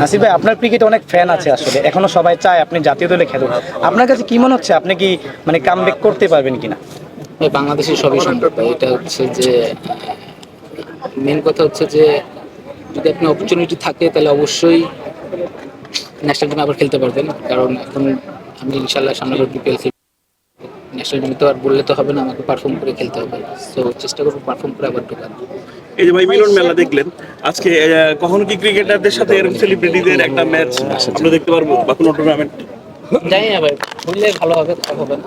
নাসির ভাই, আপনার ক্রিকেটে অনেক ফ্যান আছে, আসলে এখনো সবাই চায় আপনি জাতীয় দলে খেলুন। আপনার কাছে কি মনে হচ্ছে, আপনি কি মানে কামব্যাক করতে পারবেন কিনা? বাংলাদেশে সবই সম্ভব ভাই। এটা হচ্ছে যে মেন কথা হচ্ছে যে যদি আপনার অপরচুনিটি থাকে তাহলে অবশ্যই ন্যাশনাল টিমে আবার খেলতে পারবেন। কারণ এখন আমি ইনশাল্লাহ সামনে বিপিএল খেলব, ন্যাশনাল টিমে তো আর বললে তো হবে না, আমাকে পারফর্ম করে খেলতে হবে। সো চেষ্টা করবো পারফর্ম করে আবার ঢোকার। এই যে ভাই মিলন মেলা দেখলেন আজকে, কখনো কি ক্রিকেটারদের সাথে এরকম সেলিব্রিটিদের একটা ম্যাচ আমরা দেখতে পারবো বা কোনো টুর্নামেন্ট? জানি না ভাই, বুঝলে ভালো হবে, খারাপ হবে না।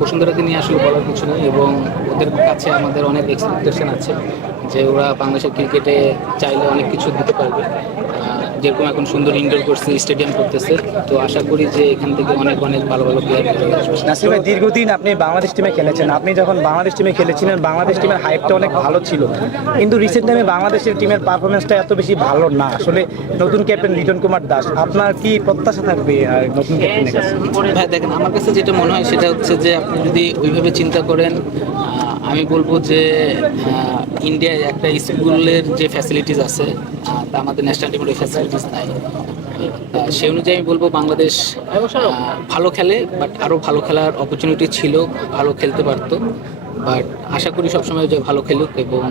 বসুন্ধরাকে নিয়ে আসলে বলার কিছু নেই, এবং ওদের কাছে আমাদের অনেক এক্সপেকটেশন আছে যে ওরা বাংলাদেশের ক্রিকেটে চাইলে অনেক কিছু দিতে পারবে। যেরকম এখন সুন্দর ইনডোর করছে, স্টেডিয়াম করতেছে, তো আশা করি যে এখান থেকে অনেক অনেক ভালো ভালো প্লেয়ার বেরোবে। নাসির ভাই, দীর্ঘদিন আপনি বাংলাদেশ টিমে খেলেছেন। আপনি যখন বাংলাদেশ টিমে খেলেছিলেন, বাংলাদেশ টিমের হাইপটা অনেক ভালো ছিল, কিন্তু রিসেন্ট টাইমে বাংলাদেশের টিমের পারফরমেন্সটা এত বেশি ভালো না। আসলে নতুন ক্যাপ্টেন লিটন কুমার দাস, আপনার কি প্রত্যাশা থাকবে নতুন ক্যাপ্টেনের কাছে? ভাই দেখেন, আমার কাছে যেটা মনে হয় সেটা হচ্ছে যে আপনি যদি ওইভাবে চিন্তা করেন, আমি বলবো যে ইন্ডিয়ায় একটা স্কুলের যে ফ্যাসিলিটিস আছে, তা আমাদের ন্যাশনাল টিমের ওই ফ্যাসিলিটিস নাই। সেই অনুযায়ী আমি বলবো বাংলাদেশ ভালো খেলে, বাট আরও ভালো খেলার অপরচুনিটি ছিল, ভালো খেলতে পারতো। বাট আশা করি সবসময় যে ভালো খেলুক এবং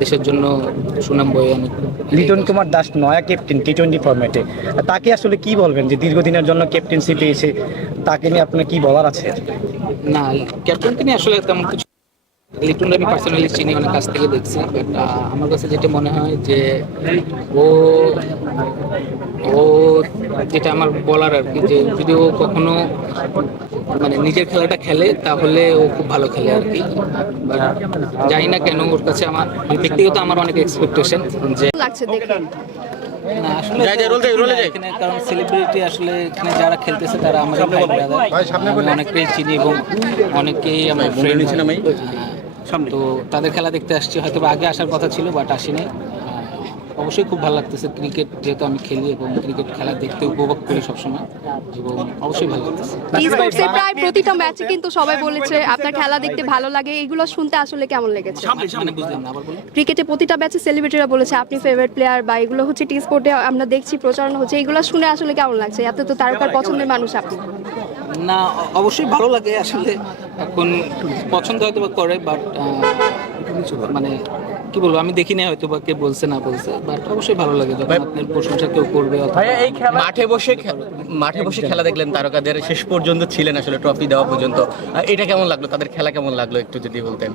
দেশের জন্য সুনাম বয়ে আনুক। লিটন কুমার দাস নয়া ক্যাপ্টেন টি-20 ফরম্যাটে, তাকে আসলে কি বলবেন যে দীর্ঘদিনের জন্য ক্যাপ্টেন্সি পেয়েছে, তাকে নিয়ে আপনার কি বলার আছে? না, ক্যাপ্টেনকে নিয়ে আসলে তেমন কিছু, লিটনটা আমি পার্সোনালি চিনি, অনেক কাছ থেকে দেখছি। বাট আমার কাছে যেটা মনে হয় যে ও ও যেটা আমার বলার আর কি, যে যদি ও কখনো মানে নিজের খেলাটা খেলে তাহলে ও খুব ভালো খেলে আর কি। বাট জানি না কেন ওর কাছে আমার ব্যক্তিগত আমার অনেক এক্সপেকটেশন যে লাগছে দেখে। না আসলে এখানে, কারণ সেলিব্রিটি আসলে এখানে যারা খেলতেছে তারা আমার ব্রাদার, অনেকটাই চিনি এবং অনেকেই আমার ফ্রেন্ড ছিলাম। তো তাদের খেলা দেখতে আসছি, হয়তো আগে আসার কথা ছিল বাট আসিনি। অবশ্যই খুব ভালো লাগতেছে, ক্রিকেট যেহেতু আমি খেলি এবং ক্রিকেট খেলা দেখতে উপভোগ করি সবসময়, এবং অবশ্যই ভালো লাগতেছে। ই-স্পোর্টসের প্রায় প্রতিটা ম্যাচে কিন্তু সবাই বলেছে আপনার খেলা দেখতে ভালো লাগে, এগুলো শুনতে আসলে কেমন লেগেছে? মানে বুঝলাম না, আবার বলুন। ক্রিকেটে প্রতিটা ম্যাচে সেলিব্রিটিরা বলেছে আপনি ফেভারিট প্লেয়ার, বা এগুলো হচ্ছে টি-স্পোর্টে আমরা দেখছি প্রচারণা হচ্ছে, এগুলো শুনে আসলে কেমন লাগছে? এত তো তারকার পছন্দের মানুষ আপনি। না, অবশ্যই ভালো লাগে আসলে। এখন পছন্দ হয়তো বা করে, বাট মানে কি বলবো, আমি দেখি না হয়তো বা কে বলছে না বলছে, বাট অবশ্যই ভালো লাগে যখন আপনার প্রশংসা কেউ করবে। মাঠে বসে খেলা দেখলেন, তারকাদের শেষ পর্যন্ত ছিলেন আসলে ট্রফি দেওয়া পর্যন্ত, এটা কেমন লাগলো? তাদের খেলা কেমন লাগলো একটু যদি বলতেন।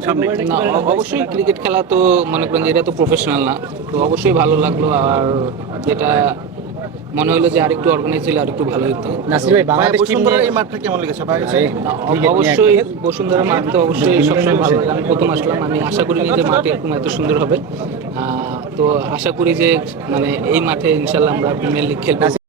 না, অবশ্যই ক্রিকেট খেলা তো মনে করেন যে এটা তো প্রফেশনাল না, তো অবশ্যই ভালো লাগলো। আর যেটা মনে হলো যে আরেকটু অর্গানাইজ হলে আরেকটু ভালো হতো। নাসির ভাই, বাংলাদেশ টিম নিয়ে এই মাঠটা কেমন লেগেছে ভাই? অবশ্যই বসুন্ধরা মাঠ তো অবশ্যই সবসময় ভালো লাগে। আমি প্রথম আসলাম, আমি আশা করিনি যে মাঠ এরকম এত সুন্দর হবে। তো আশা করি যে মানে এই মাঠে ইনশাল্লাহ আমরা প্রিমিয়ার লিগ খেলবো।